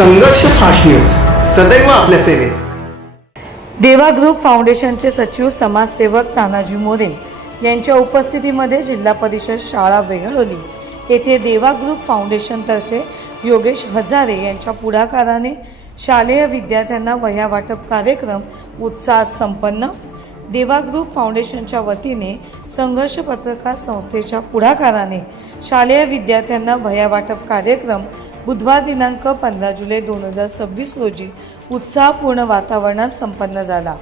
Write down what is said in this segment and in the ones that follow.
संघर्ष fast news सदैव आपल्या सेवेत. देवा ग्रुप फाउंडेशनचे सचिव समाजसेवक तानाजी मोरे यांच्या उपस्थितीमध्ये जिल्हा परिषद शाळा वेगळोली येथे देवा ग्रुप फाउंडेशनतर्फे योगेश हजारे यांच्या पुढाकाराने शालेय विद्यार्थ्यांना वह्या वाटप कार्यक्रम उत्साहात संपन्न. देवा ग्रुप फाउंडेशनच्या वतीने संघर्ष पत्रकार संस्थेच्या पुढाकाराने शालेय विद्यार्थ्यांना वह्या वाटप कार्यक्रम बुधवार दिनांक 15 जुलै 2026 रोजी उत्साहपूर्ण वातावरणात संपन्न झाला.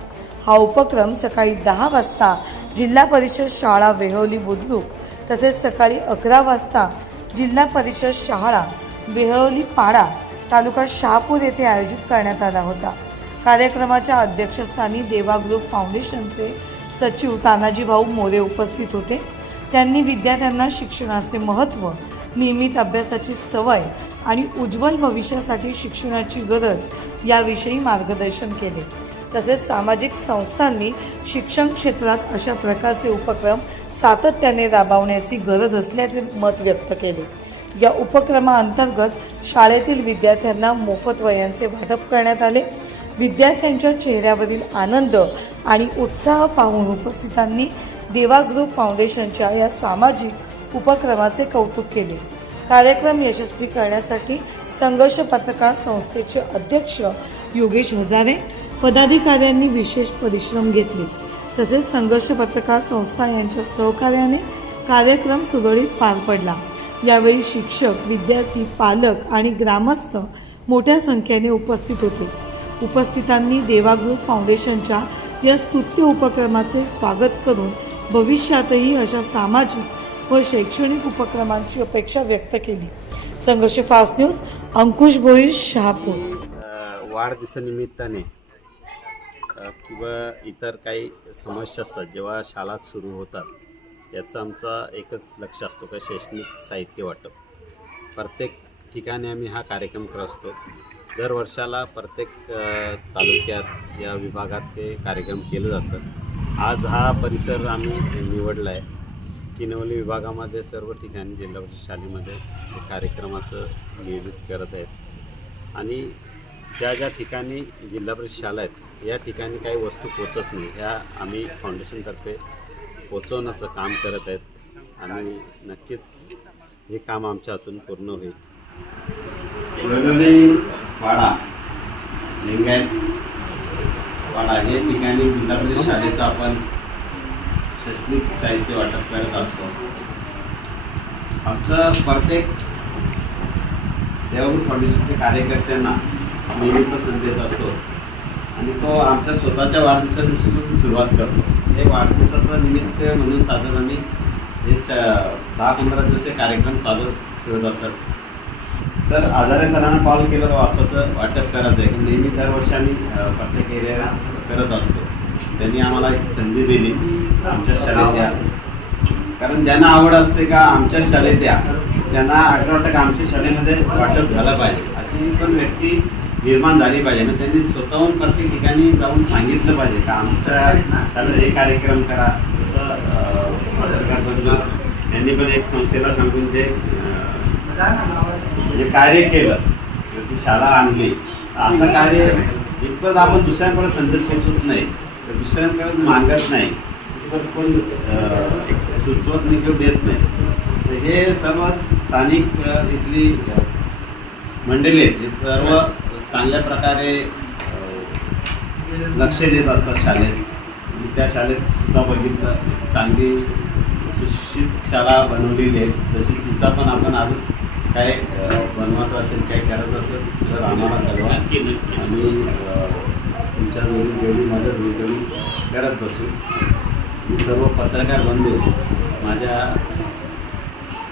हा उपक्रम सकाळी 10 वाजता जिल्हा परिषद शाळा वेहवली बुद्रुक तसेच सकाळी 11 वाजता जिल्हा परिषद शाळा वेहवली पाडा तालुका शहापूर येथे आयोजित करण्यात आला होता. कार्यक्रमाच्या अध्यक्षस्थानी देवा ग्रुप फाउंडेशनचे सचिव तानाजी भाऊ मोरे उपस्थित होते. त्यांनी विद्यार्थ्यांना शिक्षणाचे महत्त्व, नियमित अभ्यासाची सवय आणि उज्ज्वल भविष्यासाठी शिक्षणाची गरज याविषयी मार्गदर्शन केले. तसेच सामाजिक संस्थांनी शिक्षण क्षेत्रात अशा प्रकारचे उपक्रम सातत्याने राबवण्याची गरज असल्याचे मत व्यक्त केले. या उपक्रमाअंतर्गत शाळेतील विद्यार्थ्यांना मोफत वह्यांचे वाटप करण्यात आले. विद्यार्थ्यांच्या चेहऱ्यावरील आनंद आणि उत्साह पाहून उपस्थितांनी देवा ग्रुप फाउंडेशनच्या या सामाजिक उपक्रमाचे कौतुक केले. कार्यक्रम यशस्वी करण्यासाठी संघर्ष पत्रकार संस्थेचे अध्यक्ष योगेश हजारे पदाधिकाऱ्यांनी विशेष परिश्रम घेतले. तसेच संघर्ष पत्रकार संस्था यांच्या सहकार्याने कार्यक्रम सुरळीत पार पडला. यावेळी शिक्षक, विद्यार्थी, पालक आणि ग्रामस्थ मोठ्या संख्येने उपस्थित होते. उपस्थितांनी देवा ग्रुप फाउंडेशनच्या या स्तुत्य उपक्रमाचे स्वागत करून भविष्यातही अशा सामाजिक व शैक्षणिक उपक्रमांची अपेक्षा व्यक्त केली. संघर्ष फास्ट न्यूज, अंकुश भोईर, शहापूर. वाढदिवसानिमित्ताने किंवा इतर काही समस्या असतात जेव्हा शाळा सुरू होतात याचा आमचा एकच लक्ष असतो का शैक्षणिक साहित्य वाटप. प्रत्येक ठिकाणी आम्ही हा कार्यक्रम करत असतो. दर वर्षाला प्रत्येक तालुक्यात या विभागात ते कार्यक्रम केलं जातं. आज हा परिसर आम्ही निवडला आहे. किनवली विभागामध्ये सर्व ठिकाणी जिल्हा परिषद शाळेमध्ये हे कार्यक्रमाचं नियोजित करत आहेत आणि ज्या ज्या ठिकाणी जिल्हा परिषद शाळा आहेत या ठिकाणी काही वस्तू पोचत नाही ह्या आम्ही फाउंडेशनतर्फे पोचवण्याचं काम करत आहेत आणि नक्कीच हे काम आमच्या हातून पूर्ण होईल. वेगवेगळे वाडा, लिंगायत वाडा हे ठिकाणी जिल्हा परिषद शाळेचं आपण शैक्षणिक साहित्य वाटप करत असतो. आमचं प्रत्येक देवा ग्रुप फाउंडेशनच्या कार्यकर्त्यांना नेहमीचा संदेश असतो आणि तो आमच्या स्वतःच्या वाढदिवसापासून सुरुवात करतो. हे वाढदिवसाचं निमित्त म्हणून साधारण आम्ही हे 10-15 दिवस कार्यक्रम चालू ठेवत असतात. तर आजारे सरांना कॉल केलं असं वाटप करायचं आहे. नेहमी दरवर्षी आम्ही प्रत्येक एरियाला करत असतो. त्यांनी आम्हाला एक संधी दिली आमच्या शाळेत या, कारण ज्यांना आवड असते का आमच्या शाळेत या त्यांना वाटतं का आमच्या शाळेमध्ये वाटप झालं पाहिजे अशी पण व्यक्ती निर्माण झाली पाहिजे ना. त्यांनी स्वतःहून प्रत्येक ठिकाणी जाऊन सांगितलं पाहिजे का आमच्या शाळेत हे कार्यक्रम करा. जसं पत्रकार बंधू त्यांनी पण एक संस्थेला सांगून जे कार्य केलं ती शाळा आणली. असं कार्य इतपत आपण दुसऱ्यांकडे संदेश पोहोचत नाही, दुसऱ्यांकडे मागत नाही, कोण सुचवत नाही किंवा देत नाही. तर हे सर्व स्थानिक इथली मंडळी आहेत हे सर्व चांगल्या प्रकारे लक्ष देत असतात शाळेत. मी त्या शाळेत सुद्धा बघितलं चांगली सुशिक्षित शाळा बनवलेली आहे. जशी तिचा पण आपण अजून काय बनवायचं असेल काय करायचं असेल तर आम्हाला कळवा आणि तुमच्या जेवढी मदत होईल तेवढी करत बसू. मी सर्व पत्रकार बंधू माझ्या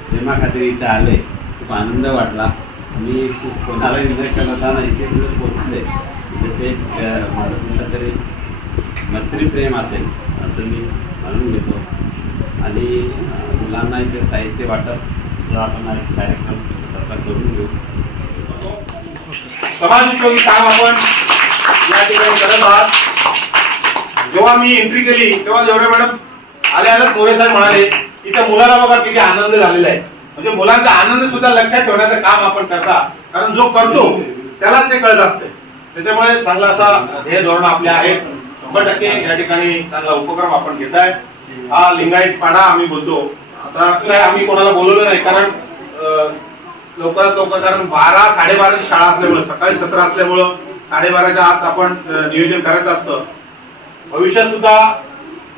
प्रेमाखातीर इथे आले, खूप आनंद वाटला. मी खूप कोणाला निर्णय करताना इथे पोचले म्हणजे ते माझं कुठलं तरी मैत्रीप्रेम असेल असं मी मानून घेतो. आणि मुलांना इथे साहित्य वाटप जेव्हा आपण कार्यक्रम तसा करून घेऊ. समाजोपयोगी काम आपण या ठिकाणी करत आहात. जेव्हा मी एंट्री केली तेव्हा जेवढे मॅडम आल्या मोरे साहेब म्हणाले की त्या मुलाला बघा किती आनंद झालेला आहे. म्हणजे मुलांचा आनंद सुद्धा लक्षात ठेवण्याचं काम आपण करता. कारण जो करतो त्यालाच ते कळत असते. त्याच्यामुळे चांगला असा ध्येय धोरण आपले आहेत. 100% या ठिकाणी चांगला उपक्रम आपण घेताय. हा लिंगायत पाडा आम्ही बोलतो. आता काय आम्ही कोणाला बोलवलं नाही, कारण लवकरात लवकर, कारण 12-12:30ची शाळा असल्यामुळे, सकाळी सत्र असल्यामुळं 12:30च्या आत आपण नियोजन करायचं असतं. भविष्यात सुद्धा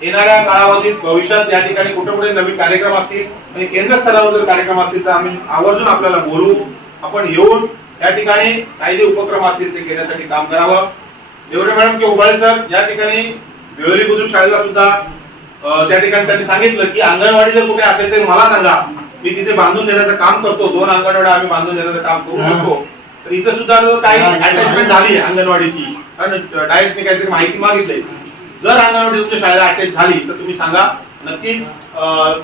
येणाऱ्या कालावधीत भविष्यात या ठिकाणी कुठे कुठे नवीन कार्यक्रम असतील आणि केंद्र स्तरावर जर कार्यक्रम असतील तर आम्ही आवर्जून आपल्याला बोलू. आपण येऊन या ठिकाणी काही जे उपक्रम असतील ते घेण्यासाठी काम करावं. देवरे मॅडम किंवा उबाळे सर या ठिकाणी वेळोली बुद्रुक शाळेला सुद्धा त्या ठिकाणी त्यांनी सांगितलं की अंगणवाडी जर कुठे असेल तर मला सांगा, मी तिथे बांधून देण्याचं काम करतो. 2 अंगणवाड्या आम्ही बांधून देण्याचं काम करू शकतो. तर इथं सुद्धा काही अटॅचमेंट झाली अंगणवाडीची, कारण डायरेक्टने काहीतरी माहिती मागितली. जर अंगणवाडी तुमच्या शाळेला अटॅच झाली तर तुम्ही सांगा, नक्कीच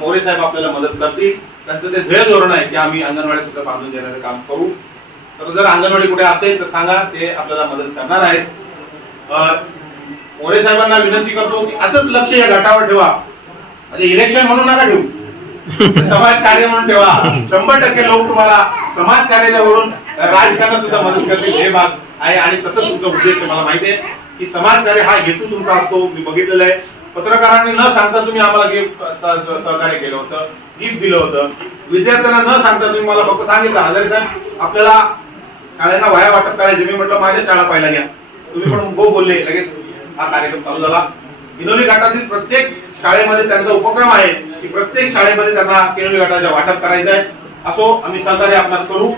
मोरे साहेब आपल्याला मदत करतील. त्यांचं ते ध्येय धोरण आहे की आम्ही अंगणवाडी सुद्धा बांधून देण्याचं काम करू. तर जर अंगणवाडी कुठे असेल तर सांगा, ते आपल्याला मदत करणार आहेत. मोरे साहेबांना विनंती करतो की असंच लक्ष या गटावर ठेवा. म्हणजे इलेक्शन म्हणून नका ठेवू, समाज कार्य म्हणून ठेवा. 100% लोक तुम्हाला समाज कार्याच्या वरून राजकारणात सुद्धा मदत करतील हे भाग आहे. आणि तसंच तुमचा उद्देश मला माहिती आहे की समाज कार्य हा हेतू तुमचा असतो. मी बघितलेलं आहे, पत्रकारांनी न सांगता तुम्ही आम्हाला सहकार्य केलं होतं, गिफ्ट दिलं होतं. विद्यार्थ्यांना न सांगता तुम्ही मला फक्त सांगितलं, हजारे साहेब आपल्याला शाळेंना वह्या वाटप करायचे. मी म्हटलं माझ्या शाळा पाहिला घ्या. तुम्ही पण हो बोलले, लगेच हा कार्यक्रम चालू झाला. किनोली घाटातील प्रत्येक शाळेमध्ये त्यांचा उपक्रम आहे की प्रत्येक शाळेमध्ये त्यांना किनोली घाटाच्या वाटप करायचं आहे. असो आम्ही सहकार्य आपणास करू.